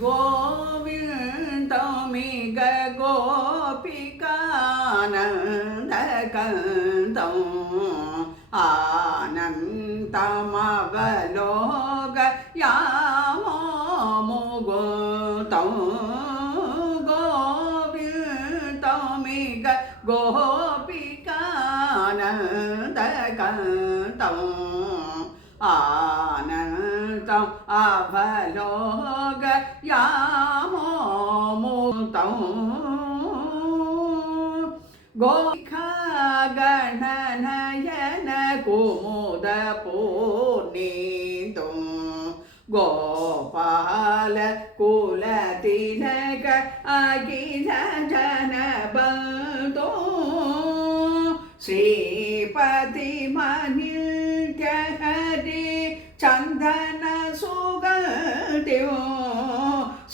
गोविन्दमिग गोपिकानन्दकन्दं आनन्तमवलोकयामो मुकुन्दं गोविन्दमिग गोपिकानन्दकन्दं आनन्तम् अवलोकयामो मुकुन्दं गोपिकागणनयन कुमुदपूर्णितुं गोपाल कुलतिलक अखिल जनबन्धो श्रीपति मनित्य हरि चन्दन सुगन्धिं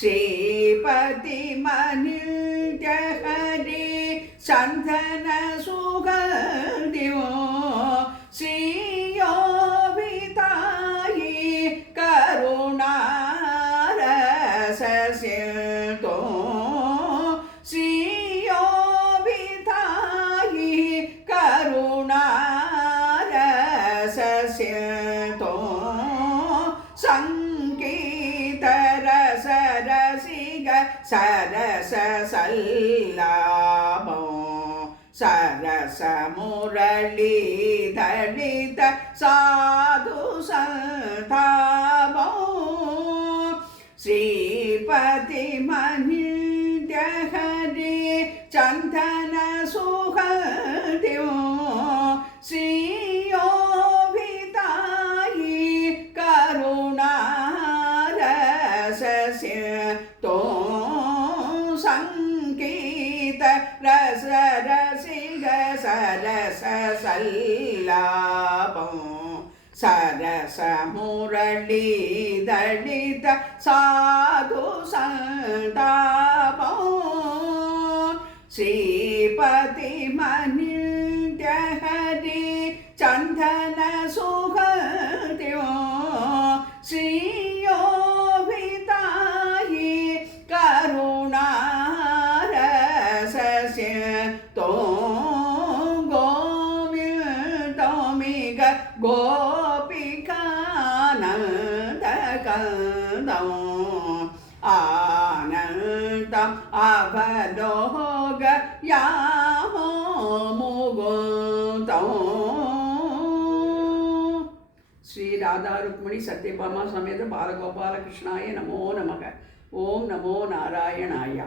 श्रीपति मनित्य हरि चन्दन सुगन्धिं श्रियोभितायि करुणारससिन्धो श्रियोभितायि करुणारससिन्धो संगीतरसरसिग सरससल्लाभो सरसमुरलीधरित साधु सन्ताभो श्रीपति मनित्य हरि चन्दन सुगन्धिं श्रियोभितायि करुणारससिन्धो संगीत रसरसिग सरससल्लाभो सरसमुरलीधरित साधु सन्ताभो श्रीपति मनित्य हरि चन्दन सुगन्धिं श्रियोभितायि करुणारससिन्धो गोविन्दमिग गोपिकानन्दकन्दं आनन्तम् अवलोकयामो मुकुन्दं श्री राधा रुक्मिणी सत्यभामा समेत बालगोपाल कृष्णाय नमो नमः। ओम नमो नारायणाय।